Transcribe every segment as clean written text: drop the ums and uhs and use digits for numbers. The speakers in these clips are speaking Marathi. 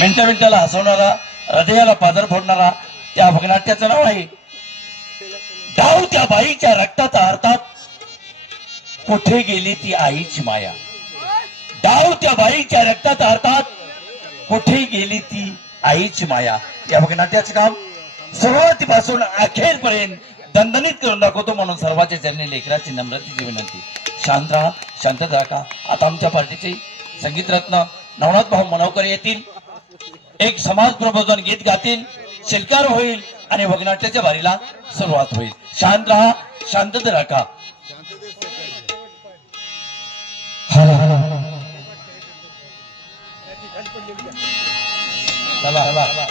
मिनटा मिनिटाला हसवणारा, हृदयाला पादर फोडणारा त्या भगनाट्याचं नाव आहे डाव त्या बाईच्या रक्ताचा अर्थात कुठे गेली ती आईची माया. डाव त्या बाईच्या रक्ताचा अर्थात कुठे गेली ती आईची माया. या भगनाट्याचं काम सुरुवातीपासून अखेरपर्यंत दणदणीत करून दाखवतो म्हणून सर्वांच्या चरणी लेकराची नम्रतेची विनंती. शांत राहा, शांतता राखा. आता आमच्या पार्टीचे संगीत रत्न नवनाथ भाऊ मनवकर येतील, एक समाज प्रबोधन गीत गातील, शिलकार होईल आणि भगनाट्याच्या वारीला सुरुवात होईल. शांत राहा, शांतता राखा. चला लाखा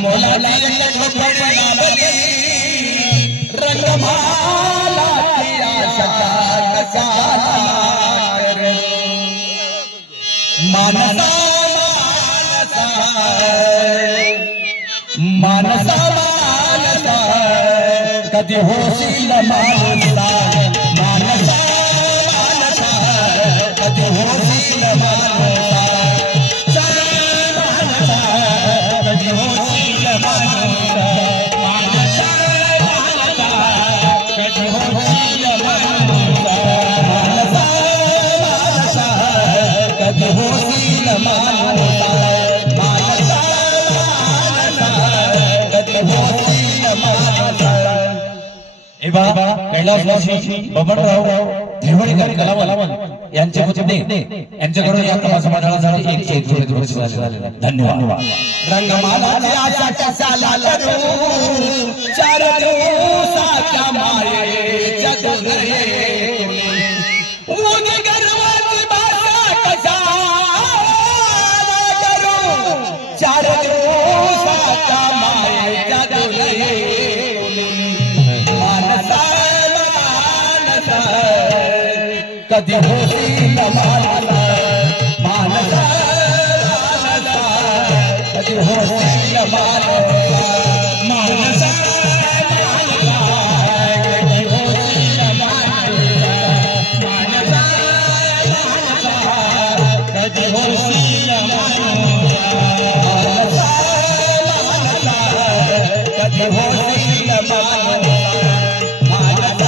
मोलाची झोपडी लाभली रंगमाला मानसा मानसा मानसा कधी होशील मानसा मानसा मानसा कधी होशील मानसा कैलासवासी बबनराव देवळीकर कलावंत यांचे पुतणे यांच्याकडून या तमाशा मंडळासाठी एक झालेला. धन्यवाद. रंगमालाची आशा कशाला करू चार दिवसाच्या मायेच्या दुर्गे उगी गर्वाची भाषा कशाला करू चार दिवसाच्या मायेच्या दुर्गे कधी होशील मानसा मानसा कधी होशील मानसा मानसा कधी होशील मानसा मानसा कधी होशील मानसा कधी होशील मानसा मानसा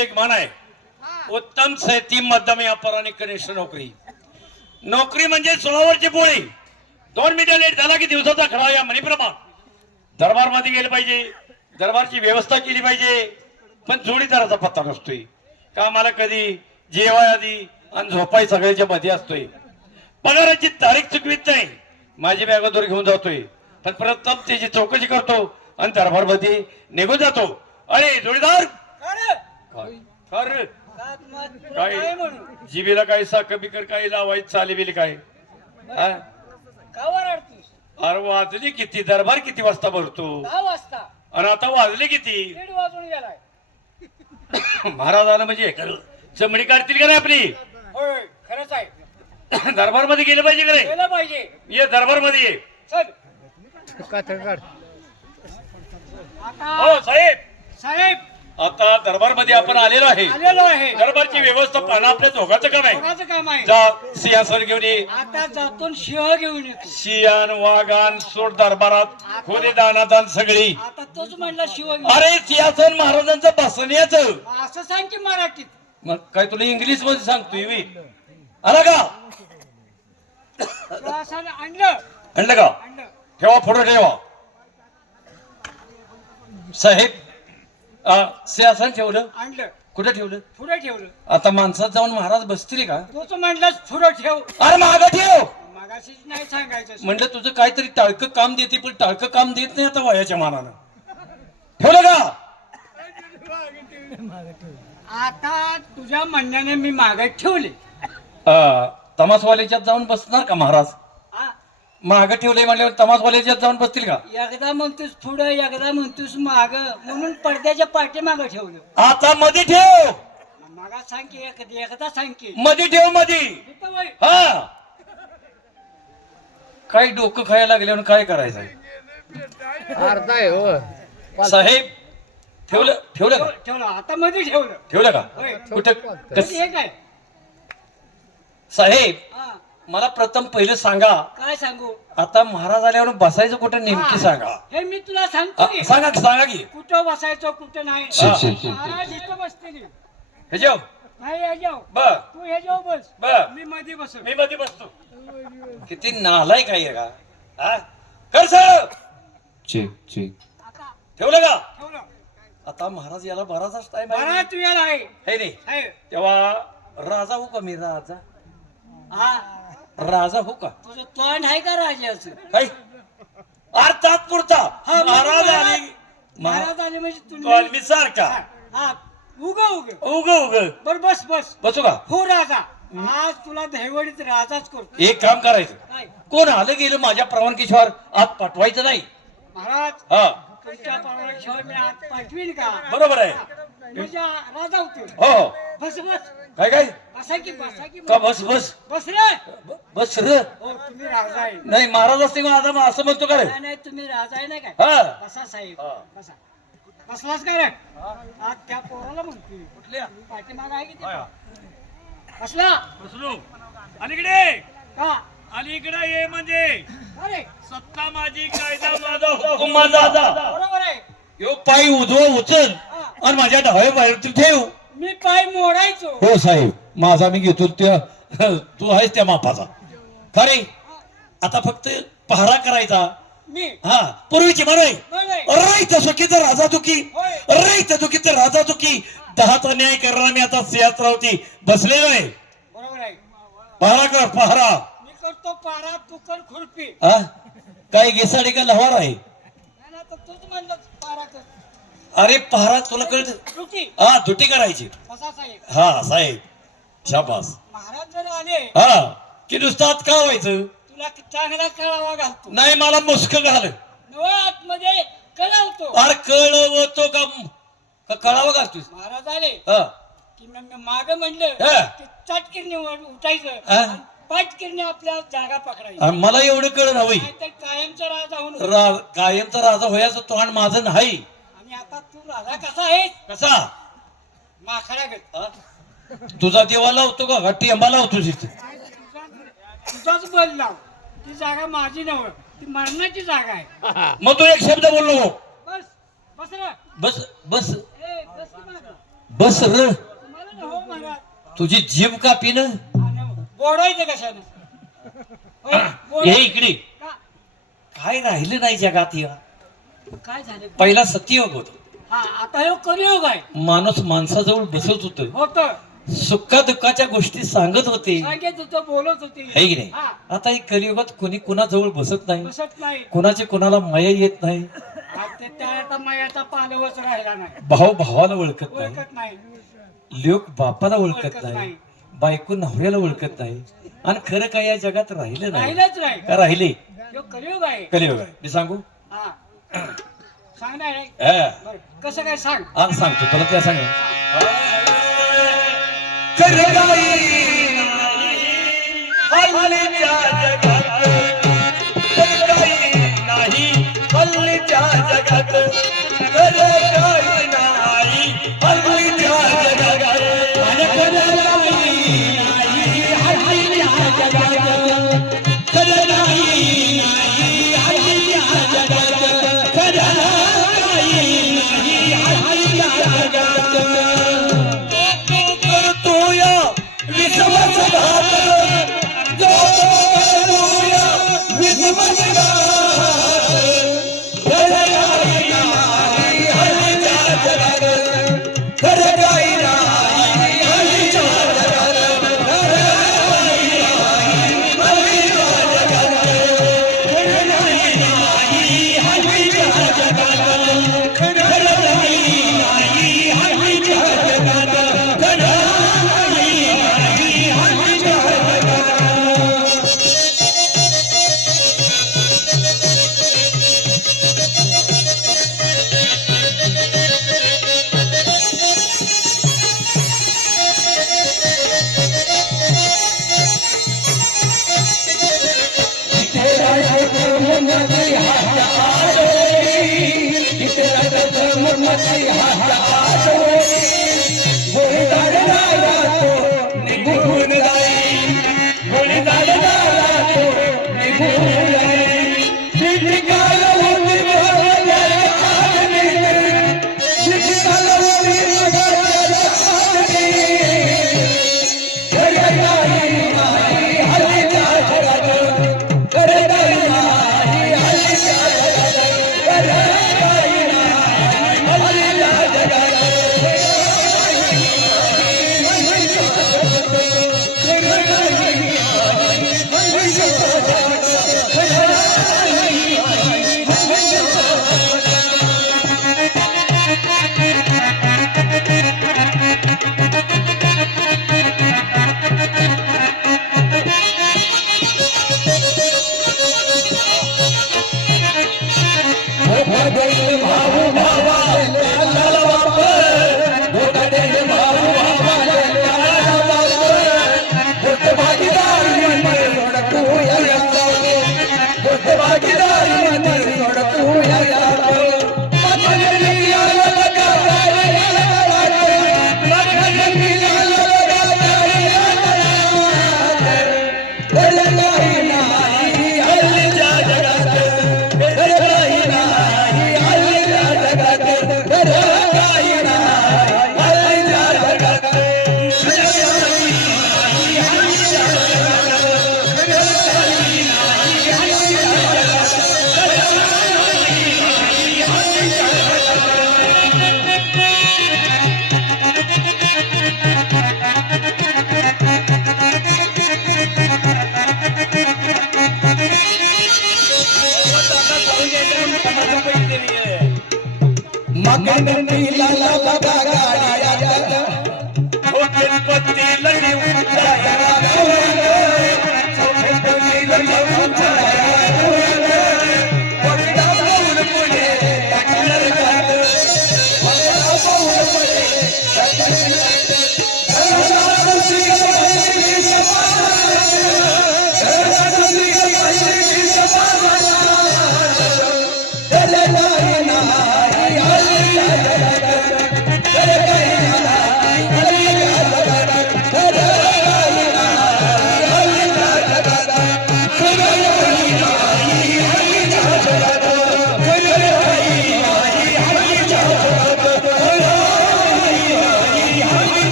इंग्रजीची एक म्हण आहे, उत्तम शेती मध्यम व्यापार आणि कनिष्ठ नोकरी. नोकरी म्हणजे सोळावरची पोळी. 2 मिनिटं लेट झाला की दिवसाचा खडा या म्हणीप्रमाणे दरबार मध्ये गेलं पाहिजे, दरबारची व्यवस्था केली पाहिजे. पण जोडीदाराचा पत्ता नसतोय. कामाला कधी, जेवाय आधी आणि झोपाय सगळ्याच्या मध्ये असतोय. पगाराची तारीख चुकवीत नाही. माझी बॅगोदर घेऊन जातोय, पण परत त्याची चौकशी करतो आणि दरबार मध्ये निघून जातो. अरे जोडीदार, काय जिबीला काय साखर बिकर काय लावायचं चाली बिली काय? अरे वाजले किती? दरबार किती वाजता भरतो? 10 वाजता. आणि आता वाजले किती? 1:30 वाजून गेलाय. महाराज आलं म्हणजे चमडी काढतील का नाही आपली? होय, खरंच आहे. दरबार मध्ये गेलं पाहिजे का नाही? गेलं पाहिजे. ये दरबार मध्ये ये. चल. हो साहेब, साहेब आता दरबार मध्ये आपण आलेलो आहे. आलेलो आहे. दरबारची व्यवस्था पाहणं आपल्या दोघांचं काम आहे. कोणाचं काम आहे? जा सिंहासन घेऊन ये. आता जातून शिह घेऊन येतो. शियान वागान सोड दरबारात खोदे दानादान सगळी. आता तोच म्हणला शिव घेऊन. अरे सिंहासन महाराजांचं बसण्याचं. असं सांग की मराठीत. मग काय तुला इंग्लिश मध्ये सांगतोय मी? आला का? असं आणलं. आणलं का? आणलं. ठेवा, फोटो ठेवा. साहेब, सिंहासन ठेवलं. आणलं. कुठे ठेवलं? पुढे ठेवलं. आता माणसात जाऊन महाराज बसतील का? तोच म्हणलास पुढे ठेव. अरे मागं ठेव. मगाशीच नाही सांगायचं. म्हणलं तुझं काहीतरी टाळकं काम देते, पण टाळकं काम देत नाही आता वयाच्या मानानं. ठेवलं का? आता तुझ्या म्हणण्याने मी मागे ठेवले. तमासवाल्याच्यात जाऊन बसणार का महाराज? हा? मागं ठेवलंय म्हणल्यावर तमासवाल्याच्यात जाऊन बसतील का? एकदा म्हणतोस पुढं, एकदा म्हणतोस माग, म्हणून पडद्याच्या पाठी मागं ठेवलं. आता मध्ये ठेव. मागा सांग की एकदा सांग की. मध्ये ठेव, मध्ये. इथं वळ. हा, काही डोकं खायला लागल्यावर काय करायचं? अर्धा आहे हो. साहेब, ठेवलं ठेवलं का? ठेवलं. आता मध्ये ठेवलं. ठेवलं का? होय. कुठं? मध्ये एक आहे. साहेब, हा. मला प्रथम पहिलं सांगा, काय सांगू? आता महाराज आल्यावर बसायचं कुठं नेमकी सांगा. हे मी तुला सांगतो की. सांगा सांगा की. कुठं बसायचं कुठं नाही. हा. महाराज इथं बसतील. हे जेव. नाही हे जाऊ. बर तू हे जाऊ बस. बर, मी मध्ये बस. मी मध्ये बसतो. किती नालाय काय का? हा? कर सर. Check check. आता ठेवलं का? ठेवलं. आता महाराज याला बराच टाइम बराच वेळ आहे. आहे नाही? आहे. तेव्हा राजा हो का? मी राजा, हा. राजा हो का? तुझं तोंड आहे का राजाचं? काय अर्थात पुरता हा, महाराज महाराज- आले. महाराज आले म्हणजे कॉल तुम्ही. मी सारखा हा. उग उग. उग उग बर बस बस. बसू का? हो राजा. आज तुला दहिवडीत राजाच करतो. एक काम करायचं, काय? कोण आलं गेलं माझ्या परवानगीशिवाय आत पाठवायचं नाही. महाराज हा, तुमच्या परवानगीशिवाय मी आज पाठवीन का? बरोबर आहे. म्हणजे राजा होतो. हो. बस बस. काय काय बसा की बसा की. का? बस बस बस रे. बस र. हो तुम्ही राजा आहे. नाही, महाराज असते मग आता मग असं म्हणतो का रे? नाही नाही तुम्ही राजा आहे नाही काय? हा. बसा साहेब. हा. बसा. बसलाच का रे? आज त्या पोराला म्हणतोय. कुठल्या? पाठीमाग आहे की ते? बसला बसलो. अलीकडे का? अलीकडे ये म्हणजे अरे सत्ता माझी, कायदा माझा, हुकूम माझा. बरोबर आहे. यो पाय उजवा उचल हा. आणि माझ्या डाव्या बाहेर ठेव. मी पाय मोडायचो. हो साहेब, माझा मी घेतो त्या तू आहेस त्या मापाचा. खरे आता फक्त पहारा करायचा. मी हा, पूर्वीची म्हणाय, नाही. रईत सुखी तर राजा दुखी, होय. रईत दुखी तर राजा दुखी. 10चा न्याय करणार मी आता सिंहासनावरती बसलेलो आहे. बरोबर आहे. पहारा कर, पहारा. मी करतो पारा तू कर खुरपी. हा, काय गेसाडी का लवार आहे? नाही ना, तर तूच म्हणलं पारा कर. अरे पहारा तुला कळत? त्रुटी. हा, दुटी करायची. बसा साहेब. हा साहेब, शाबास. महाराज जर आले हा, की नुसतं आत का व्हायचं? तुला चांगला कळावा घालतो. नाही, मला मुस्क घाल. नवा आतमध्ये कळवतो. अरे कळवतो का कळावं घालतोस? महाराज आले हा. की माग म्हणलं हा. की चटकिरणी उठायचं हा. आणि पाचकिरणी आपल्या जागा पकडायची. आणि मला एवढं कळ हवंय. नाहीतर कायमचा राजा होऊन. कायमचा राजा व्हायचं तो आणि माझं नाही. आणि आता तू राजा कसा आहेस? कसा? माखडा तुझा देवा लावतो का? टेंबा लावतो तिथे. तुझाच बल लाव. ती जागा माझी नव्ह, ती मरणाची जागा आहे. मग तू एक शब्द बोललो. बस बस रे. बस बस. ए, बस की मागं. बस र मला ना हो महाराज तुझी जीभ कापी ना. बोडायचं कशानं होय, ये बोडायचं. इकडे. का? काय राहिलं नाही जगात या. काय झालं पहिला सत्ययुग होत. हा आता हे कलियुग आहे माणूस माणसाजवळ बसत होत. होत सुखा दुःखाच्या गोष्टी सांगत होते. सांगत होतं बोलत होती है की नाही. हा आता एक कलियुगात कोणी कुणाजवळ बसत नाही. बसत नाही कोणाचे कोणाला माया येत नाही. त्या आता मायाचा पालवच राहिला नाही भाऊ भावाला ओळखत नाही. ओळखत नाही लोक बापाला ओळखत ओळखत नाही. नाही. बायको नवऱ्याला ओळखत नाही. आणि खरं काय या जगात राहिलं नाही. राहिलंच नाही का राहिले. ह्यो कलियुग आहे कलियुग आहे. मी सांगू हा सांगणार आहे हा. बरं, कसं काय सांग आज सांगतो तुला त्या सांग.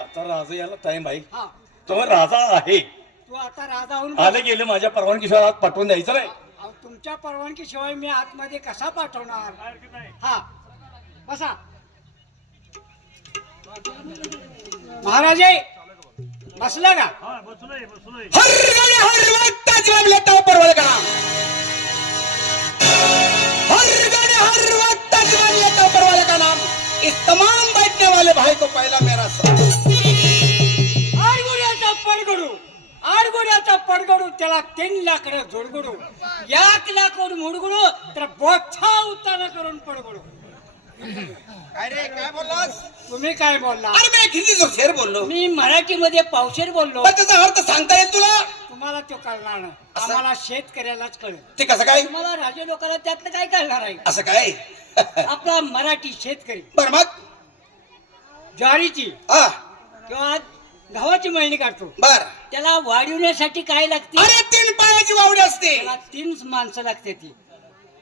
आता राजा याला टाइम भाई हा तो राजा आहे तू आता राजा होऊन आले गेले माझ्या परवानगीशिवाय आत पाठवून द्यायचं नाही अहो, तुमच्या परवानगीशिवाय मी आतमध्ये कसा पाठवणार हा बसा महाराजे बसला का हर गणे हर वक्त जब लेता हूं परवल का हर गणे हर वक्त जब लेता हूं परवल का नाम इस तमाम बैठने वाले भाई को पहला मेरा सलाम आडगोड्याचा पडगडू त्याला 3 लाकडं जोडगडू 1 लाकूड मुडगडू तर बोथा उतारा करून पडगडू काय रे काय बोललास तुम्ही काय बोलला अरे मी हिंदीत शेर बोललो मी मराठीमध्ये पावशेर बोललो पण त्याचा अर्थ सांगता येईल तुला तुम्हाला तो कळणार नाही असं? आम्हाला शेतकऱ्यालाच कळेल ते कसं काय तुम्हाला राजे लोकांना त्यातलं काय कळणार आहे असं काय आपला मराठी शेतकरी बर मग ज्वारीची हा किंवा गव्हाची मळणी काढतो बर त्याला वाढवण्यासाठी काय लागते अरे 3 पायाची वावडी असते त्याला 3 माणसं लागते ती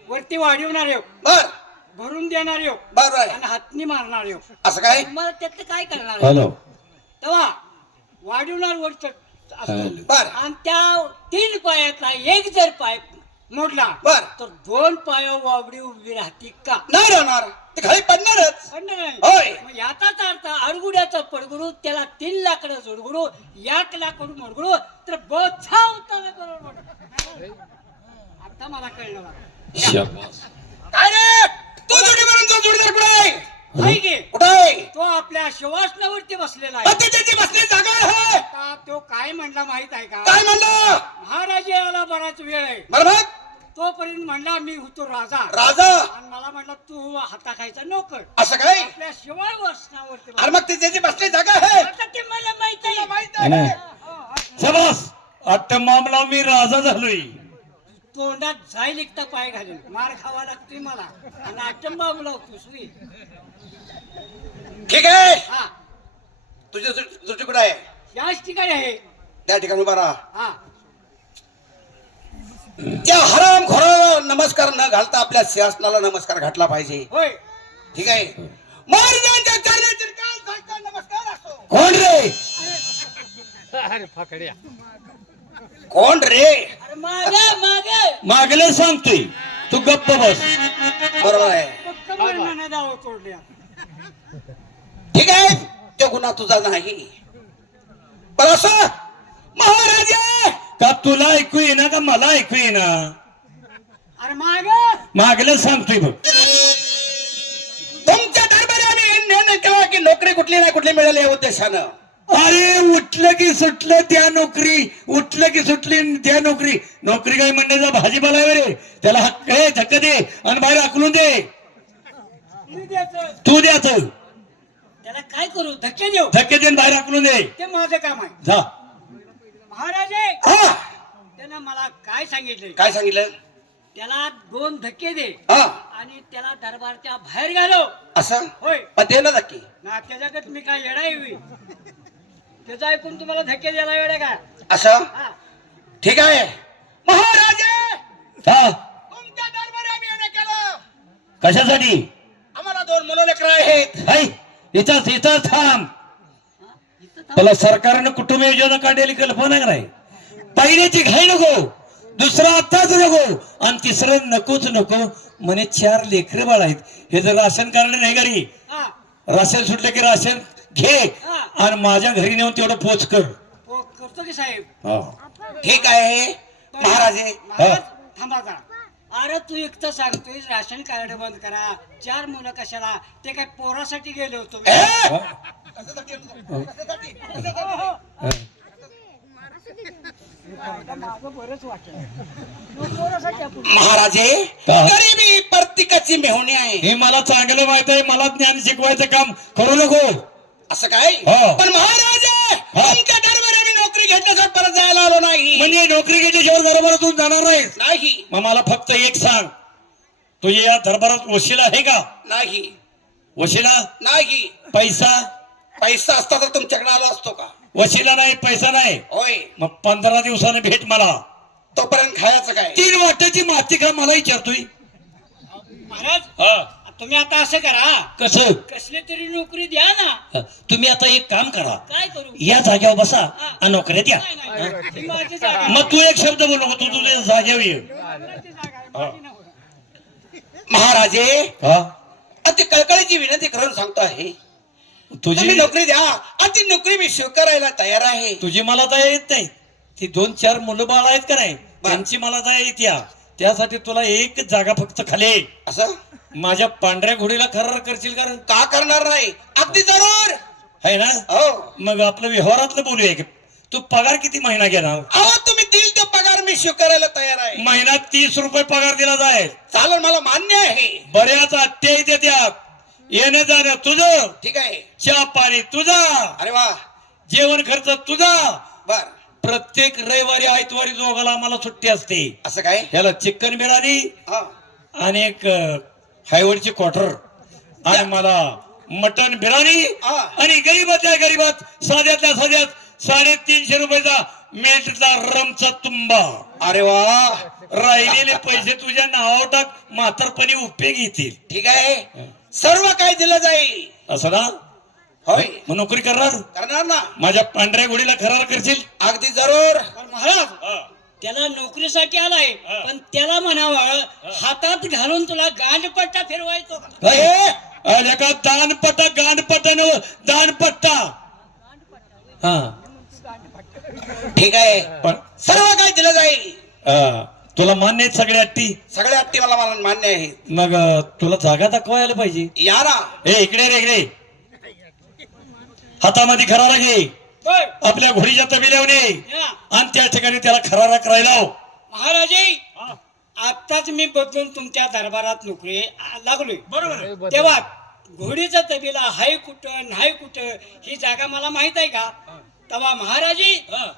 वरती वाढवणार येऊ बर भरून देणार येऊ बर बर आणि हातनी मारणार येऊ असं काय तुम्हाला त्यातलं काय करणार आहे? हॅलो तेव्हा वाढवणार वर असतो बर आणि त्या 3 पायातला एक जर पाय मोडला बर तर 2 पाया वावडी उभी राहते का नाही राहणार ते खाली पडणारच पण नाही. होय मग याचाच अर्थ अडगुड्याचा पडगुडू त्याला 3 लाकडं जोडगुडू 1 लाकूड मोडगुडू तर बोथा उतारा करून मोडगुडू. आता मला कळलं बघा. शाबास. काय रे तू जोडी म्हणून तो जोडीदार कुठे आहे आहे की? कुठे आहे तो आपल्या शिवासनावरती बसलेला आहे आता त्याची बसली जागा आहे आता तो काय म्हणला माहित आहे का काय म्हणलं महाराज यायला बराच वेळ आहे बरं मग तोपर्यंत म्हणला मी होतो राजा राजा आणि मला म्हणला तू हाताखायचा नोकर असं काय आपल्या शिवाय वसनावरती अरे मग ती त्याची बसली जागा आहे आता ते मला माहित आहे माहित आहे शाबास. आता मामला मी राजा झालोय. तोंडात जाईल एकटा पाय घालेल मार खावा लागतोय मला आणि आटम बाबू लावतो सुई ठीक आहे हा तुझी तुझी कुठे आहे याच ठिकाणी आहे त्या ठिकाणी उभा राहा हा त्या हराम खोराला नमस्कार न घालता आपल्या सिंहासनाला नमस्कार घातला पाहिजे होय ठीक आहे महाराजांच्या चरणाची काल साष्टांग नमस्कार असो कोण रे? अरे फाकड्या कोण रे अरे मागे मागे मागले सांगतोय तू गप्प बस. बरोबर आहे फक्त मरणाने दाव तोडल्या ठीक आहे तो गुन्हा तुझा नाही पण असं महाराजा का तुला ऐकू येईना का मला ऐकू येईना? अरे मागे मागले सांगतोय बघ. तुमच्या दरबारी आम्ही निर्णय केला की नोकरी कुठली नाही कुठली मिळाली या उद्देशानं अरे उठलं की सुटलं त्या नोकरी, उठलं की सुटली त्या नोकरी. नोकरी काय म्हणण्याचा भाजीपाला आहे रे. त्याला हक्क आहे, धक्का दे आणि बाहेर हाकलून दे. मी द्यायचं. तू द्याचं त्याला काय करू धक्के देऊ धक्के देऊन बाहेर हाकलून दे. ते माझं काम आहे जा. महाराजे हा त्यानं मला काय सांगितले काय सांगितलं त्याला 2 धक्के दे हा आणि त्याला दरबारच्या बाहेर घालव असं होय पण दे ना नक्की ना त्याच्याकडे मी काय येडा येवी त्याचं ऐकून तुम्हाला धक्के द्यायला वेळ का असं हा ठीक आहे महाराजा हा तुमच्या दरबारी आम्ही येणं केलं कशासाठी? आम्हाला 2 मुलं लेकरं आहेत हाय इथंच इथंच थांब. इथं थांब. त्याला सरकारनं कुटुंब योजना काढलेली कल्पना का नाही? पहिल्याची घाई नको, दुसरा आताच नको आणि तिसरं नकोच नको म्हणे 4 लेकरं बाळ आहेत. हे जर राशन कार्ड नाही घरी हा राशन सुटलं की राशन घे आणि माझ्या घरी नेऊन तेवढं पोच कर. हो करतो की साहेब हा. ठीक आहे महाराजे महाराज थांबा जरा. अरे तू एकटं सांगतोय राशन कार्ड बंद करा 4 मुलं कशाला ते काय पोरासाठी गेले होतो मी. ए! माझं बरंच वाटलं पोरासाठी आपण महाराजे का? गरिबी प्रत्येकाची मेहणी आहे हे मला चांगलं माहित आहे. मला ज्ञान शिकवायचं काम करू नको. असं काय हो. पण महाराजे तुमच्या दरबारी आम्ही नोकरी घेतल्यासाठी परत जायला आलो नाही म्हणजे नोकरी घेतल्याशिवाय दरबारातून जाणार नाहीस. नाही मग मला फक्त एक सांग, तुझे या दरबारात वशिला आहे का? नाही वशिला नाही पैसा पैसा असता तर तुमच्याकडे आलो असतो का वशिला नाही, पैसा नाही. होय मग 15 दिवसानं भेट मला. तोपर्यंत खायचं काय 3 वाटाची माती का मला विचारतोय? महाराज हा. तुम्ही आता असं करा, कसं कसली तरी नोकरी द्या ना. तुम्ही आता एक काम करा, काय करू? या जागेवर बसा आणि नोकऱ्या द्या. नाही, नाही, ही माझी जागा आहे. मग तू एक शब्द बोलू नको, तू तुझ्या जागेवर ये. माझी जागा आहे, माझी नाही. महाराजे हा अति कळकळीची विनंती करून सांगतो आहे, तुम्ही तुझी नोकरी द्या आणि ती नोकरी मी स्वीकारायला तयार आहे. तुझी मला दया येत नाही. ती 2-4 मुलं बाळ आहेत का नाही, त्यांची मला दया येत्या. त्यासाठी तुला एक जागा फक्त खाली आहे. असं माझ्या पांढऱ्या घोडीला खरार करशील कारण का करणार नाही? अगदी जरूर. आहे ना. हो मग आपलं व्यवहारातलं बोलूया की तू पगार किती महिना घेणार? अहो तुम्ही दिल ते पगार मी स्वीकारायला तयार आहे. महिन्यात 30 रुपये पगार दिला जाईल. चालेल, मला मान्य आहे. बऱ्याच अत्याही देत्यात. येणं जाणं तुझं, ठीक आहे. चहा पाणी तुझा, अरे वा, जेवण खर्च तुझा. बर. प्रत्येक रविवारी आयतवारी दोघाला आम्हाला सुट्टी असते. असं काय? ह्याला चिकन बिर्याणी हा. आणि एक हायवरची क्वार्टर आणि मला मटन बिर्याणी हा. आणि गरीबातल्या गरीबात साध्यातल्या साध्यात 350 रुपयाचा मेल्टचा रमचा तुंबा. अरे वा, राहिलेले पैसे तुझ्या नावावर टाक, म्हातारपणी उपयोग येतील. ठीक आहे. सर्व काही दिलं जाईल. असं ना. होय, मग नोकरी करणार? करणार ना. माझ्या पांढऱ्या घोडीला करार करशील? अगदी जरूर. पण महाराज, त्याला नोकरीसाठी आलाय, पण त्याला म्हणावं हातात घालून तुला गांडपट्टा फिरवायचो का? काय? अरे का दानपट्टा? गांडपट्टा नव, दानपट्टा. हा ठीक आहे. पण सर्व काही दिलं जाईल. तुला मान्य आहेत सगळ्या अट्टी? सगळ्या अट्टी मला मला मान्य आहेत. मग तुला जागा दाखवायला पाहिजे. या ना. ए इकडे रे, इकडे. हातामध्ये खरारा घे, होय. आपल्या घोडीच्या तबिल्यावर ये या. आणि त्या ठिकाणी त्याला खरारा करायला लाव. महाराजे, आताच मी बदलून तुमच्या दरबारात नोकरी लागलोय. बरोबर. तेव्हा घोडीचा तबेला हाय कुठं नाही कुठं ही जागा मला माहित आहे का? तेव्हा महाराजी,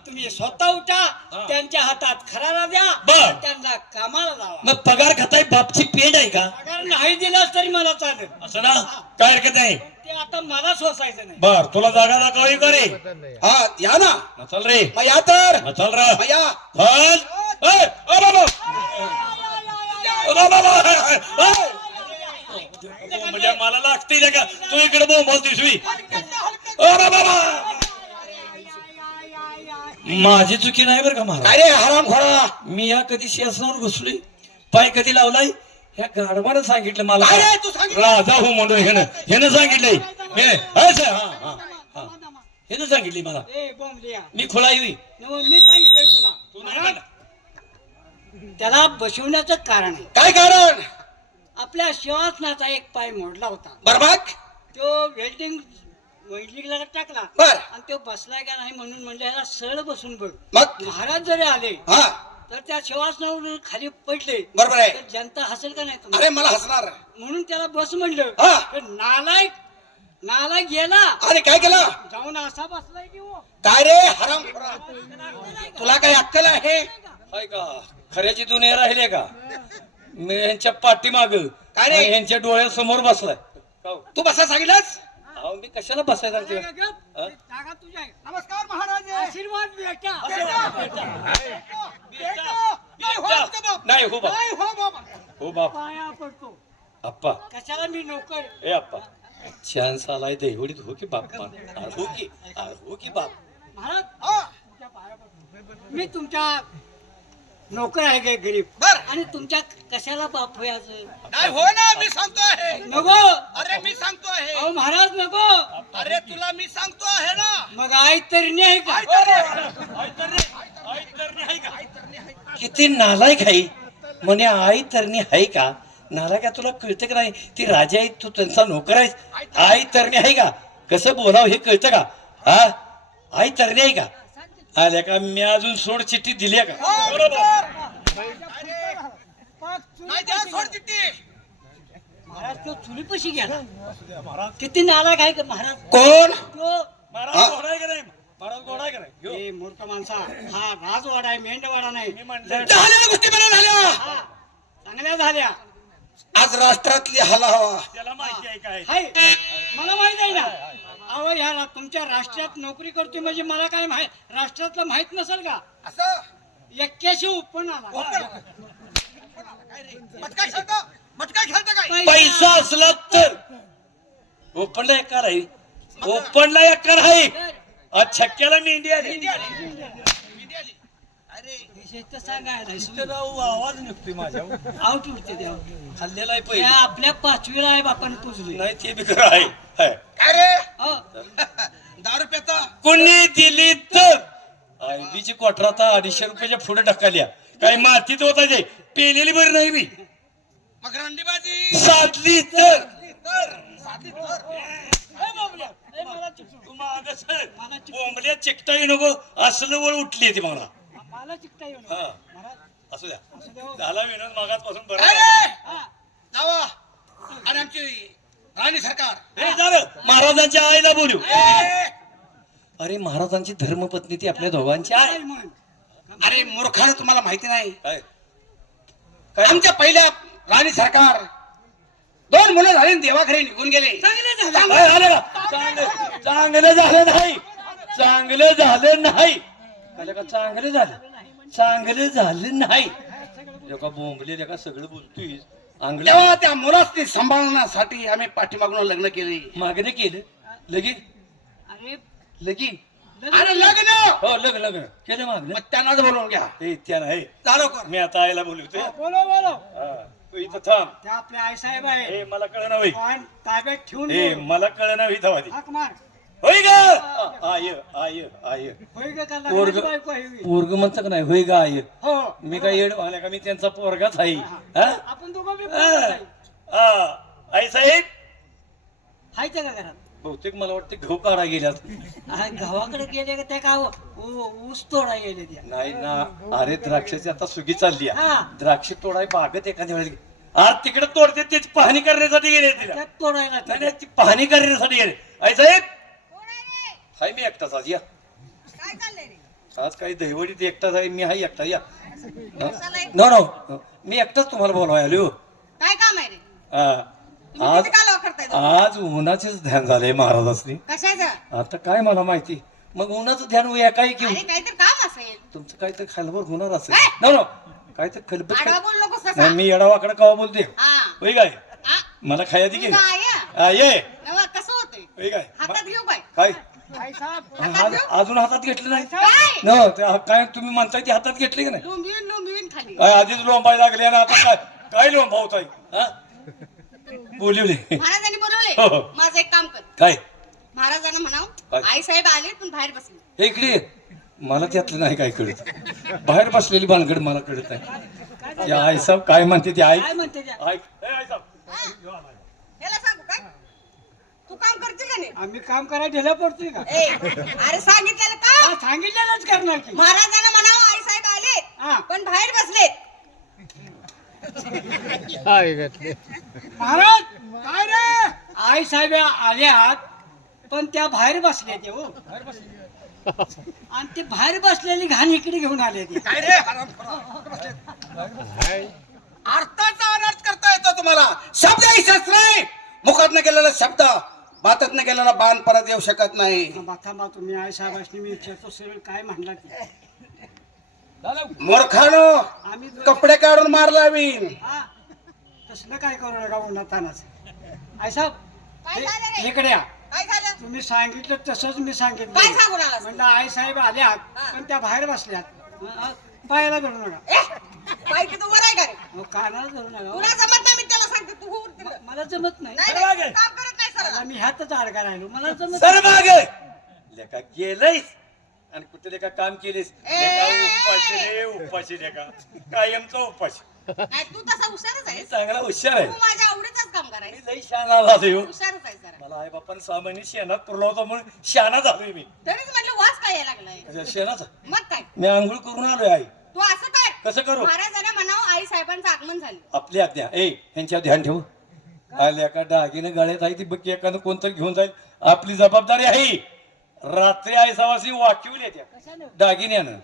तुम्ही स्वतः उठा, त्यांच्या हातात खरारा द्या, बर. त्यांना कामाला लावा. मग पगार खाताय बापची पेंड आहे का? पगार नाही दिलास तरी मला चालेल. असं ना. काय हरकत नाही. ते आता मला सोसायचं नाही. बर, तुला जागा दाखवावी का रे? हा, या ना. चल रे, मग या तर. चल रे. मग या. चल. ए, ओ बाबा. ओ बाबा. ए. म्हणजे मला लागते का तू इकडे बोंबल दिसवी. ओ बाबा. माझी चुकी नाही बरं का महाराज. अरे हराम खोरा. मी या कधी शासनावर घुसलोय, पाय कधी लावलाय? ह्या गाढवानं सांगितलं मला. अरे, तू सांगितलं. राजा हो म्हणून ह्यानं सांगितलंय. ह्यानं सांगितली मला. ए बोंबलिया, मी खुळाई. मी सांगितलंय तुला. महाराज, त्याला बसवण्याचं कारण आहे. काय कारण? आपल्या शिवासनाचा एक पाय मोडला होता. बरबाद. तो वेल्डिंगला टाकला बर. आणि तो बसलाय का नाही म्हणून म्हणलं ह्याला सरळ बसून बघ. मग महाराज जरी आले हा, तर त्या शिवासनावर खाली पडले बरोबर आहे. तर जनता हसेल का नाही अरे तुम्हाला? मला हसणार. म्हणून त्याला बस म्हणलं. हा. तर नालायक गेला, आणि काय केलं? जाऊन असा बसलाय की हो. काय रे हराम खोरा, तुला काय अक्कल आहे? हाय का? खऱ्याची दुनिया राहिले का? मी यांच्या पाठीमाग काय रे? यांच्या डोळ्यासमोर बसलाय. तू बसा सांगितलंस? अहो, मी कशाला बसायला अरे लागतोय? गप, हा? जागा तुझ्या आहे. नमस्कार महाराज. आशीर्वाद बेटा. नाही हो बाप. हो बाप. पाया पडतो. अप्पा. कशाला मी नोकर? ए अप्पा, चान्स आलाय देवडीत. हो की बाप. हो की बाप. महाराज, तुमच्या पाया पडतो. मी तुमच्या नोकर आहे काय गरीब, बर. आणि तुमच्या कशाला बाप व्हायचं? नाही हो ना, मी सांगतो आहे. नको. अरे मी सांगतो आहे. अहो महाराज नको. अरे तुला मी सांगतो आहे ना. मग आई तरी आहे का? किती नालायक आहे म्हणे आई तरणी आहे का? नालायक आहे, तुला कळतं का नाही? ती राजा आहे, तू त्यांचा नोकर आहेस. आई तरणी आहे का? कसं बोलावं हे कळतं का? हा, आई तरणी आहे का? आल्या का? मी अजून सोड चिठ्ठी दिली का? महाराज तो चुलीपाशी गेला. किती नालायक आहे का महाराज? कोण? तो महाराज घोडा आहे का नाही? महाराज घोडा आहे का नाही? घेऊ. ए मूर्ख माणसा, हा राजवाडा आहे, मेंढवाडा नाही. झालेल्या गोष्टी बऱ्या झाल्या. हा, चांगल्या झाल्या. आज राष्ट्रातली हवा. त्याला माहिती आहे काय? हाय, मला माहित आहे ना. अहो या तुमच्या राष्ट्रात नोकरी करतोय म्हणजे मला काय माहित, राष्ट्रातलं माहित नसेल का? असं 81 उत्पन्न आला. मटका खेळता काय पैसा असला तर ओपनला एकार आहे, ओपनला एकार आहे. आज छक्क्याला मेंढी आली. अरे विशेष तर सांगायला इथं राहू, आवाज निघतोय माझ्या. आउट उठते त्या खाल्लेला आहे त्या पहिले. आपल्या 5वीला आहे बापाने पुजली नाही ते बी खरं आहे. आहे. अरे हो. दारू पेता कोणी दिली तर आयबीची क्वार्टर आता 250 रुपयाच्या पुढे ढकलल्या. काही मातीत होता ते पेलेली बरी नाही मी. मग रंडीबाजी साधली तर साधी तर ए, मला चिकटू. तू मागं सर. मला चिक- बोंबल्या चिकटाई नको, असलं वळ उठली ती मला. मला चिकटा येऊ हा. नका. महाराज, असू द्या. असं द्या हो. झाला विनोद मागासपासून बरं. अरे हा. जावा आणि आमची राणी सरकार हे झालं. महाराजांच्या आईला बोलू. ए, अरे महाराजांची धर्मपत्नी ती आपल्या दोघांची आहे. काय म्हण? अरे मूर्खानं तुम्हाला माहिती नाही काय काय आमच्या पहिल्या राणी सरकार 2 मुलं झाली आणि देवाघरी निघून गेले चांगलं झालं. काय झालं का? चांगलं झालं नाही. चांगलं झालं नाही. काय का चांगलं झालं? चांगलं झालं नाही. एका बोंबले एका सगळं बोलतोय अंगल्या तेव्हा त्या मुलास सांभाळण्यासाठी आम्ही पाठीमागून लग्न केले मागणे केलं लगीन अरे लगीन अरे लग्न हो लग्न लग्न केलं मागणं. मग त्यांनाच बोलवून घ्या हे त्याला हे चालू कर मी आता आईला बोलवतोय. बोलो बोलो हा, तू इथं थांब. त्या आपल्या आई साहेब आहे हे मला कळलं नाही. पण ताब्यात ठेवून हे बोल. मला कळलं नाही इथं आधी. हाक मार. होय ग आय आय आय होय का का पोरग लग्नाची बायको आहे ही? पोरग म्हणतं का नाही होय ग आय. हो मी काय येड व्हायला का? मी त्यांचा पोरगाच आहे. हा? आपण दोघं बी हा. पोरगंच आहे. हा. आई साहेब हाय त्या का घरात बहुतेक मला वाटतं गहू काढा गेल्यात. आ, गावाकडे गेले का त्या का ऊस तोडा गेले त्या नाही ना. अरे द्राक्षाची आता सुगी चालली आहे. हा. द्राक्ष तोडाय बागत एखाद्या वेळेला अरे तिकडे तोडते त्याची पाहणी करण्यासाठी गेले तिला. त्यात तोडायला नाही नाही, ती पाहणी करण्यासाठी गेले. आई साहेब हाय मी एकटाच आज या. आज काही दहिवडीत एकटाच आहे. मी हाय एकटा या. नो नो मी एकटाच तुम्हाला बोलवाय आलो. काय काम आहे रे हा. तुम्ही आज किती काल वापरताय तो? आज उन्हाचेच ध्यान झालंय महाराजांनी. कशाचं आता काय मला माहिती. मग उन्हाचं ध्यान या काय की अरे काहीतरी काम असेल तुमचं काहीतरी खालवर होणार असेल. काय? नो नो काहीतरी खलबत आडवा बोल नकोस तसा नाही मी येडा वाकडा कवा बोलते हा होय काय आ, मला खायची की तू काय हा, ये नवा कसं होतंय होय काय हातात घेऊ काय काय आई साहेब अजून हातात घेतलं नाही काय न ते काय तुम्ही म्हणताय ते हातात घेतले की नाही लोंबीन खाली काय आधीच लोंबाय लागले ना आता काय काय लोंबावताय हा बोलवले महाराजांनी हो. बोलवले माझं एक काम कर काय महाराजांना म्हणाव काय? आई साहेब आले पण बाहेर बसले हे इकडे ये. मला त्यातलं नाही काय कळत बाहेर बसलेली भानगड मला कळत नाही. या आई साहेब काय म्हणते ती आई काय म्हणते त्या ऐक ए, आई साहेब. याला सांगू काय तू काम करतील का नाही आम्ही काम करायला ढिला पडतोय का ए अरे सांगितलेलं का हा, सांगितलेलंच करणार की महाराजांना म्हणावं आई साहेब हा. आले पण बाहेर बसले काय घेतले महाराज काय रे आई साहेब आल्यात पण त्या बाहेर बसले ते हो बाहेर बसले आणि ते बाहेर बसलेली घाण इकडे घेऊन आले ते काय रे अर्थाचा अनर्थ करता येतो तुम्हाला शब्द ही शस्त्र आहे मुखात न गेलेला शब्द बातात न गेलेला बाण परत येऊ शकत नाही थांबा तुम्ही आई साहेबांनी मी विचारतो सरळ काय म्हणला की मूर्खानो आम्ही कपडे काढून मारला मी हा तसलं काय करू नका उन्हातानाच आई साहेब काय झालं रे? इकडे या काय झालं तुम्ही सांगितलं तसंच मी सांगितलं काय सांगून आलास? म्हणलं आई साहेब आल्यात हा. पण त्या बाहेर बसल्यात पायाला धरू नका ए, बाई की तू वर आहे का रे अहो, कानाला धरू नका तुला जमत नाही मी त्याला सांगते तू हो वरती बस. मला जमत नाही नाही बरं नाही, वागे. तू काम करत नाही सरळ मला मी ह्यातच अडका राहिलो मला जमत सर मागे लेका गेलंयस आणि कुठे लेका काम केलेस लेका उपाशी रे उपाशी लेका कायमचा उपाशी नाही तू तसा हुशारच मी आहेस चांगला हुशार आहे. तू माझ्या आवडीचाच काम मी करायचं लई शाना झालो ह्यो. हुशारच आहे जरा मला आई बापान 6 महिने शेणात पुरला होता म्हणून शाना झालोय मी. तरीच म्हटलं वास काय यायला लागलाय अच्छा, शेणाचा मग काय मी आंघोळ करून आलोय आई. तू असं काय कसं करू महाराजांना म्हणावं आई साहेबांचं आगमन झालं आपली आज्ञा ए ह्यांच्यावर ध्यान ठेवू आले एका डागीनं गाड्यात आहे ती बघ एखादं कोणतरी घेऊन जाईल आपली जबाबदारी आहे. रात्री आई सवासी वाकिवली येत्या दागिन्यानं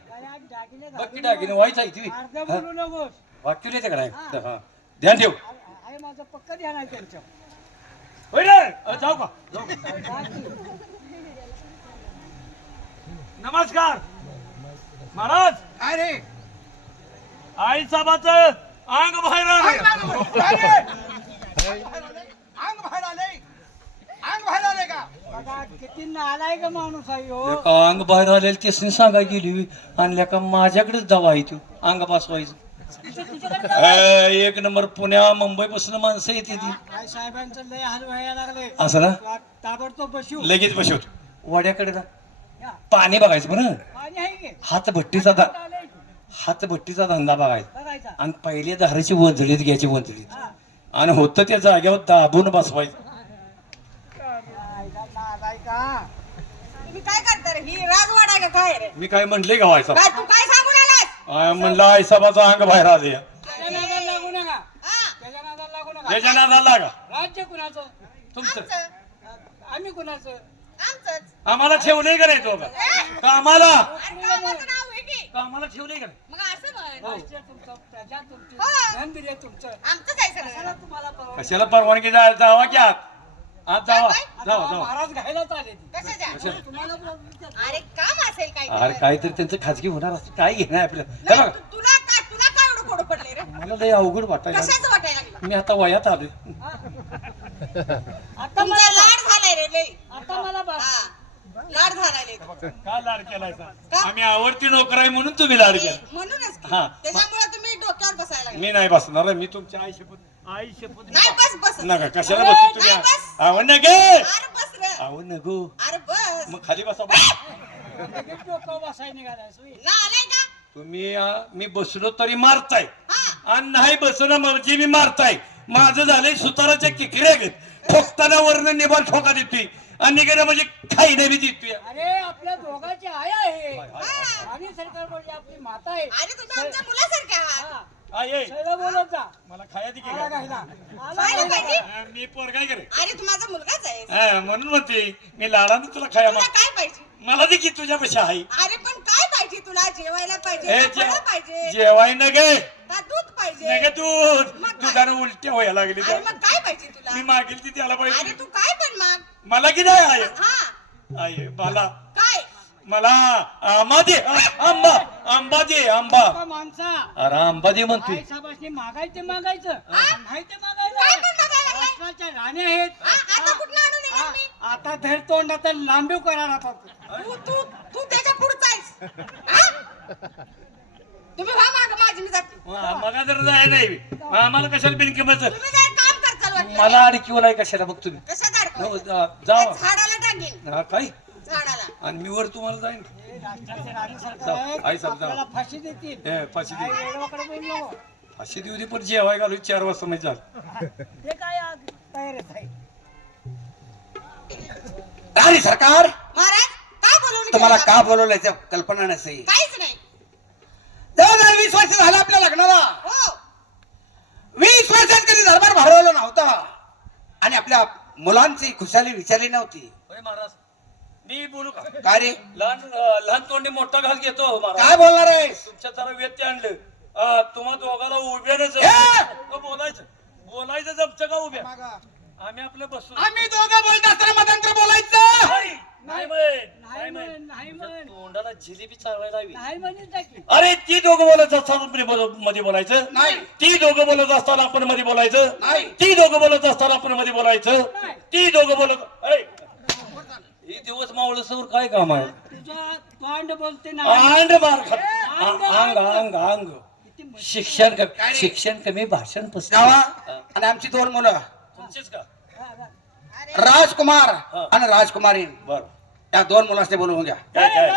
बघ की दागिने व्हायचं आहे ती अर्ध बोलू नकोस वाकिवली येते का नाही हा ध्यान ठेव आहे माझं पक्क ध्यान आहे त्यांच्या होय रे जाऊ का जाऊ का? नमस्कार महाराज काय रे आई साहेबाचं अंग बाहेर आहे. अरे अंग बाहेर आले अंग बाहेर आले का बघा किती नालाय का माणूस आहे हो. एका अंग बाहेर आलेलं तेच सांगाय गेली आणल्या का माझ्याकडेच जावा आहे तू अंग बसवायचं एक नंबर पुण्या मुंबई पासून माणसं येते ती काय साहेबांचं लय हाल व्हायला लागले असं ना ताबडतोब बसू लगेच बसवत वड्याकडे जा या, पाणी बघायचं बरं पाणी आहे की हातभट्टीचा धंदा बघायचा बघायचा आणि पहिले धाराची वंजळीत घ्यायची वंजळीत हा. आणि होतं त्या जागेवर दाबून बसवायचं आईला नालाय का तुम्ही काय करता रे ही राजवाडा आहे का काय रे मी काय म्हंटले का व्हायचा काय तू काय सांगून आलास म्हणलं आईसाबाचा अंग बाहेर आले त्याच्या नादाला लागू नका हा त्याच्या नादाला लागू नका त्याच्या नादाला लागा राज्य कुणाचं तुमचं आमचं आम्ही कुणाचं आमचंच आम्हाला ठेवलंय का नाही तो का आम्हाला अरे कामाचं नाव आहे की का आम्हाला ठेवलंय का नाही? मग असं म्हण राष्ट्र तुमचं प्रजा तुमची हो. धनबिर्य तुमचं आमचंच आहे सगळं कशाला तुम्हाला परवानगी? कशाला परवानगी जावा की आत आत जावा आता जावा महाराज घ्यायलाच आले ती. कशाच्या तुम्हाला बोलवलं. अरे काम असेल काय अरे काहीतरी त्यांचं खाजगी होणार असतं काय घेणार आपल्याला हे बघा तुला काय एवढं खोडं पडलंय रे मला लय अवघड वाटायला लागलं. कशाचं वाटायला लागलं मी आता वयात आलोय आता तुमचा मला लाड झालाय रे लय आता मला बा- हा लाड झालाय लय का लाड केलाय का? आम्ही आवडती नोकर आहे म्हणून तुम्ही लाड केला म्हणूनच की. हा. त्याच्यामुळे तुम्ही डोक्यावर बसायला लागले मी नाही बसणार आहे. मी तुमची आई शपथ नाही बस नका कशाला बसतो तुम्ही नाही बस. आवड न गे अरे बस रे आवड न गो अरे बस मग खाली बसा लगेच डोकं बसायला निघालाय सोयी. ना आलाय का तुम्ही मी बसलो तरी मारताय हा आणि नाही बसणं म्हणजे मी मारताय माझं झालंय सुताराच्या किकऱ्या घेत ठोकताना वर्ण निभार ठोका देतोय आणि निघणं म्हणजे खाई नाही देतोय अरे आपल्या दोघांची आई आहे आणि सरकार म्हणजे आपली माता आहे अरे तुम्ही आमच्या मुलासारखे आहात हा. आहे सैला बोलत जा मला खाया दे की आला काय? गायला. आला खायला गायला. पाहिजे मी पोर काय करे अरे तू माझा मुलगाच आहे म्हणून म्हणते मी लाडानं तुला खाया तुला काय पाहिजे मला दे की तुझ्यापाशी आहे अरे पण काय पाहिजे तुला जेवायला पाहिजे हे का फळं पाहिजे जेवाय न गे का दूध पाहिजे नका दूध मग काय? दुधानं उलट्या व्हायला लागली अरे मग काय पाहिजे मी तुला मागेल ती त्याला अरे पाहिजे तू काय पण माग मला की नाही आहे हा आहे मला काय मला आंबा दे आंबा आंबा दे आंबा का माणसा अरे आंबा दे म्हणतोय आई साहेबांनी मागायचं ते मागायचं नाही ते काय पण मागायचं मागायला लागलाय? राष्ट्राच्या राण्या आहेत हा, आता कुठनं आणून येणार मी? आता धर तोंडाचा लांबीव करा फक्त तू तू तू त्याच्या पुढचा आहेस हा? तुम्ही व्हा माग माझी मी जाते मगा जर जाय नाही आम्हाला कशाला बिनकिंमत तुम्ही काय काम करताल वाटलं मला अडकीवलाय कशाला बघ तुम्ही कशात अडकवायचं? जा झाडाला टांगेन काय झाडाला आणि मी वर तुम्हाला जाईन हे राष्ट्राचे राणी सरकार जाऊ. आहेत, आई साहेब, जाऊ. आपल्याला फाशी देतील हे फाशी काय देऊ वेडवाकडे बोलू नको. फाशी देऊ दे पण जेवाय घालू 4 वाजता म्हणजे झालं ते काय तयारच आहे अरे सरकार महाराज का बोलवून तुम्हाला केलं का आपण? बोलवलंय ते कल्पना नसेल काहीच नाही जवळजवळ 20 वर्ष झालं आपल्या लग्नाला हो 20 वर्षात कधी दरबार भरवला नव्हता आणि आपल्या मुलांची खुशाली विचारली नव्हती महाराज मी बोलू का काय रे लहान लहान तोंडी मोठा घास घेतो महाराज काय बोलणार आहेस तुमच्या जरा व्यत्यय आणलं तुम्हा दोघाला उभ्यानच बोलायचं बोलायचं जमतं का उभ्या आम्ही आपलं बसू आम्ही दोघं बोलत असताना मतांतर बोलायचं नाही, नाही म्हण, नाही नाही म्हण. म्हण नाही म्हण तोंडाला जिलेबी चालवायला हवी नाही म्हणत टाकी अरे ती दोघं बोलत असताना मध्ये बोलायचं नाही. ती दोघं बोलत असताना आपण मध्ये बोलायचं नाही. ती दोघं बोलत असताना आपण मध्ये बोलायचं नाही. ती दोघं बोलत ऐ, ही दिवस मावळसवर काय काम आहे तुझ्या तोंड बोलते ना अंड मार खात अंग अंग अंग शिक्षण काय रे? शिक्षण कमी भाषण पुस्तक गावा आणि आमची 2 मुलं तुमचीच का राजकुमार आणि राजकुमारी बर या 2 मुलांनी बोलवून घ्या काय काय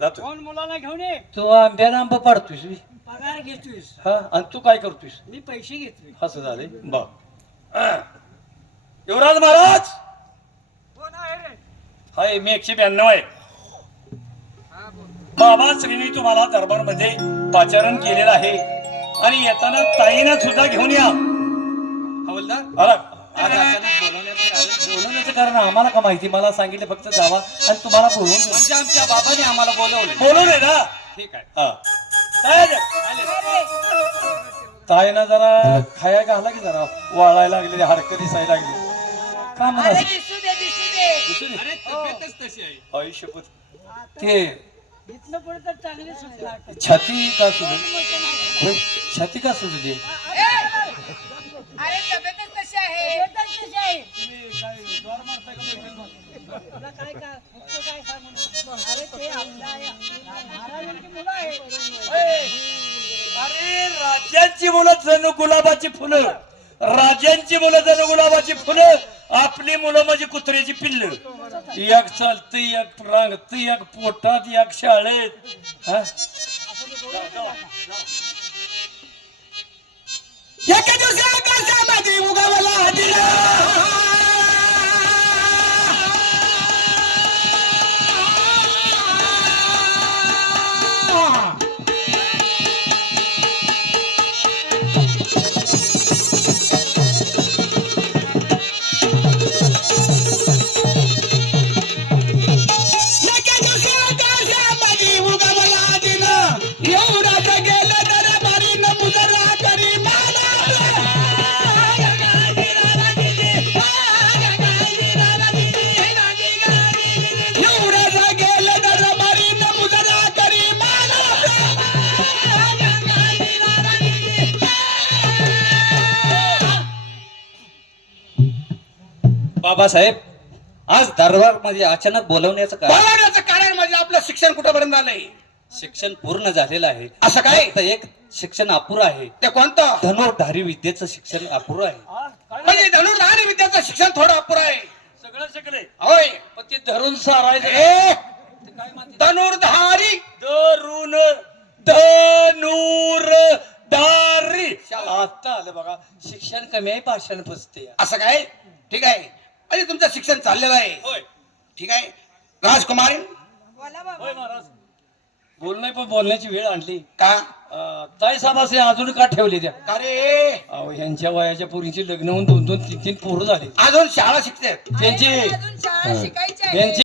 जातो कोण मुलाला घेऊन ये तू आंब्यानं आंबा पाडतोयस बी. पगार घेतोयस हा आणि तू काय करतोयस मी पैसे घेतोय असं झालंय बर युवराज महाराज कोण आहे रे हाय मी 192 आहे बाबा श्रीनी तुम्हाला दरबारमध्ये पाचारण केलेलं आहे आणि येताना ताईनं सुद्धा घेऊन या हवलदार अरे आज अचानक बोलवण्याचं कारण आम्हाला का माहिती मला सांगितलं फक्त जावा आणि तुम्हाला बोलवून म्हणजे आमच्या बाबाने आम्हाला बोलवले बोलवलंय ना ठीक आहे हा काय ताईनं जरा खाया घाला की जरा वाळायला लागलेली हाडकं दिसायला लागली का म्हणा दिसू दे दिसू दे अरे तब्येतच तशी आहे आई शपथ ते इथलं पुढे तर चांगली सुचणार छाती का सुजली छाती का सुजली अरे तब्येतच तशी आहे येतात कशी आहे तुला काय काय फक्त काय सांगू नको. अरे ते आपल्या महाराजांची मुलं आहेत. अरे राज्यांची मुलं जणू गुलाबाची फुलं, राजांची मुलं जणू गुलाबाची फुलं, आपली मुलं म्हणजे कुत्र्याची पिल्ल. एक चालत, एक रांगत, एक पोटात, एक शाळेत. हा? एका दिवशी आकाशामध्ये उगवला दिला. एका दिवशी आकाशामध्ये उगवला दिला. एवढा गेला दरबारी मुजरा करी बाबासाहेब, आज दरबार मध्ये अचानक बोलवण्याचं कारण? बोलावण्याचं कारण म्हणजे आपलं शिक्षण कुठपर्यंत आलंय? शिक्षण पूर्ण झालेलं आहे. असं काय? फक्त एक शिक्षण अपुरं आहे. ते कोणतं? धनुर्धारी विद्येचं शिक्षण अपुरं आहे. म्हणजे धनुर्धारी विद्याचं शिक्षण थोडं अपुरं आहे. सगळं शिकले होय. पण ते धरून सारायचं. ए, धनुर्धारी धरून धनुर्धारी. आता आलं बघा, शिक्षण कमी आहे, भाषण पुसते. असं काय? ठीक आहे, म्हणजे तुमचं शिक्षण चाललेलं आहे. होय ठीक आहे. राजकुमारी बोला बाबा. होय महाराज. बोलणे पण बोलण्याची वेळ आणली. का? ताई साहेब असे अजून का ठेवले त्या? अरे अहो, ह्यांच्या वयाच्या पोरींची लग्न होऊन 2-2, 3-3 पोरं झाली. अजून शाळा शिकते. त्यांची अजून शाळा शिकायची आहे. त्यांची